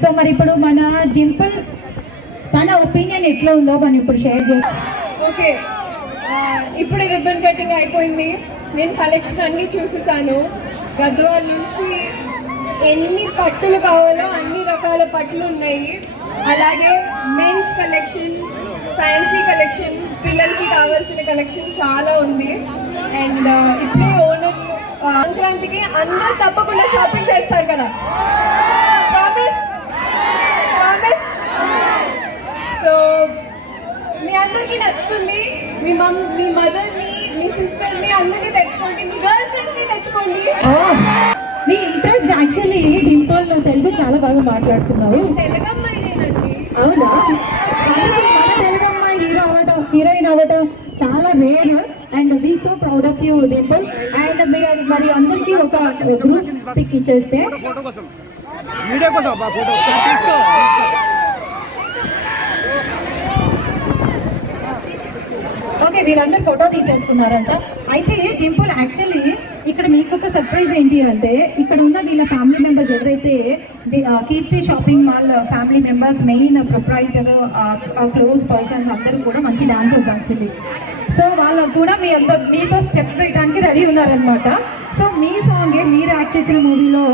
So మరి ఇప్పుడు మన డింపుల్ తన ఒపీనియన్ ఎట్లా ఉందో మనం ఇప్పుడు షేర్ చేస్తాం. ఓకే, ఇప్పుడు రిబ్బన్ కటింగ్ అయిపోయింది. నేను కలెక్షన్ అన్నీ చూసేసాను. గద్వాల్ నుంచి ఎన్ని పట్టులు కావాలో అన్ని రకాల పట్టులు ఉన్నాయి. అలాగే మెన్స్ కలెక్షన్, ఫ్యాన్సీ కలెక్షన్, పిల్లలకి కావాల్సిన కలెక్షన్ చాలా ఉంది. అండ్ ఇప్పుడే ఓనర్ సంక్రాంతికి అందరూ తప్పకుండా షాపింగ్ చేస్తారు కదా, ప్రామిస్ ప్రామిస్. సో మీ అందరికీ నచ్చుతుంది. మీ మదర్ని, మీ సిస్టర్ని అందరినీ తెచ్చుకోండి, మీ గర్ల్ ఫ్రెండ్స్ని తెచ్చుకోండి. మీ ఇంట్రెస్ట్ యాక్చువల్లీ డింపుల్ తెలుగు చాలా బాగా మాట్లాడుతున్నావు. తెలుగు అమ్మాయినేనండి. అవునా? మన తెలుగు అమ్మాయి హీరోయిన్ అవ్వటం చాలా rare and we so proud of you Dimple. And మీరు మరి అందరికీ ఒక గ్రూప్ పిక్ ఇచ్చేస్తే ఓకే, వీళ్ళందరూ ఫోటో తీసేసుకున్నారంట. అయితే డింపుల్ యాక్చువల్లీ ఇక్కడ మీకు ఒక సర్ప్రైజ్ ఏంటి అంటే, ఇక్కడ ఉన్న వీళ్ళ ఫ్యామిలీ మెంబర్స్ ఎవరైతే Keerthi shopping mall family members, main proprietor, close persons అందరూ కూడా మంచి డాన్సర్స్ యాక్చువల్లీ. సో వాళ్ళు కూడా మీతో స్టెప్ వేయడానికి రెడీ ఉన్నారనమాట. సో మీ సాంగే మీరు యాక్ట్ చేసిన మూవీలో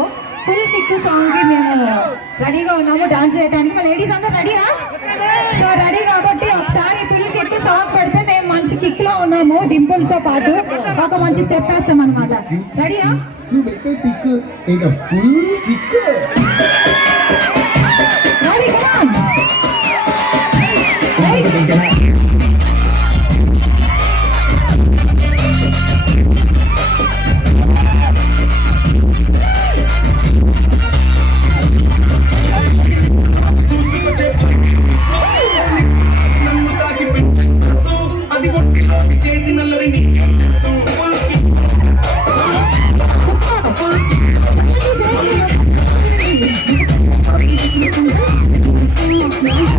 ఫుల్ కిక్ సాంగ్కి మేము రెడీగా ఉన్నాము డాన్స్ చేయడానికి. మా లేడీస్ అందరూ రెడీయా? సో రెడీ కాబట్టి ఒకసారి ఫుల్ కిక్ సాంగ్ పెడితే మేము మంచి కిక్ లో ఉన్నాము. డింపుల్ తో పాటు ఒక మంచి స్టెప్ వేస్తాం అనమాట. రెడీయా? రెడీ కదా? Thank you.